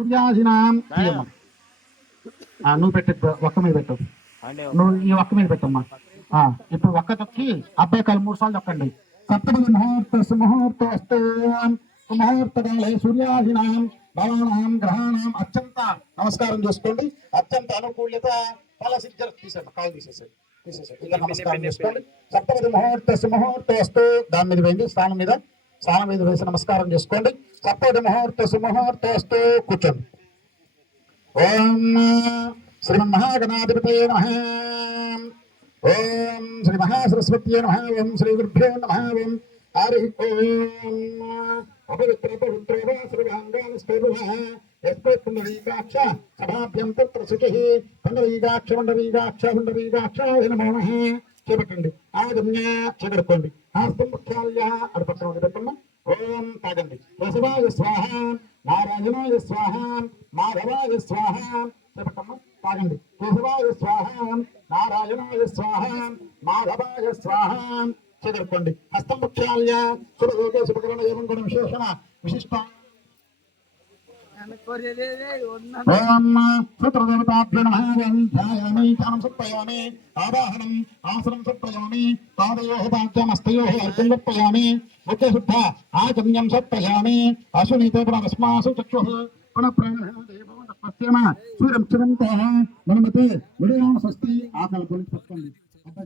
సూర్యాధినాం నువ్వు పెట్టు ఒక్క మీద పెట్టు నువ్వు ఈ ఒక్క మీద పెట్టమ్మా ఇప్పుడు ఒక్క తొక్కి అబ్బాయి కాలు 3 సార్లు తొక్కండి సప్తపది ముహూర్తస్తు ముహూర్తకాలే సూర్యాధినాం భవానాం గ్రహాణం అత్యంత నమస్కారం చేసుకోండి అత్యంత అనుకూల్యత ఫల సిద్ధి తీసేయండి కాలు తీసేసేయండి నమస్కారం చేసుకోండి సప్తపది ముహూర్తస్తు దాని మీద వేయండి స్థానం మీద వేసి నమస్కారం చేసుకోండి సప్తపది ముహూర్తస్తు కూర్చోండి ఓం శ్రీమన్మహాగణాధిపతయే నమః ఓం శ్రీ మహాసరస్వత్యే నమః ఓం శ్రీ గురుభ్యో నమః ఓం హరి ఓం అపవిత్ర పవిత్ర సర్వాంగాని స్తోభః యస్మత్ పుండరీకాక్ష సభాభ్యం తత్ర శుచిః పుండరీకాక్ష నమో నమః చేపట్టండి ఆగమ్య చేపడుకోండి హస్తం ముఖ్యాల్య అడపత్రం పెట్టమ్మా ఓం తాగండి కేశవాయ స్వాహ నారాయణాయ స్వాహ మాధవాయ స్వాహ చేపట్టమ్మా తాగండి కేశవాయ స్వాహ నారాయణాయ స్వాహ మాధవాయ స్వాహ చేదర్కోండి హస్తం ముఖ్యాల్య శుభయోగ శుభకరణ ఏవం గుణ విశేషణ విశిష్ట ఓం సూత్రదేవతాభ్యో నమః ఓం ధ్యాయామి ధ్యానం సమర్పయామి ఆవాహనం ఆసనం సమర్పయామి పాదయోః పాద్యమస్తయోః అర్ఘ్యం సమర్పయామి ముఖ్యశుద్ధ ఆచమ్యం సమర్పయామి అశ్వనీతో పునరస్మాసు చక్షుః పునః ప్రాణదేవో తపస్యమ సూర్యం చిరంతః మనమతే విడయామ స్వస్తి ఆకల్పం పట్టుకోండి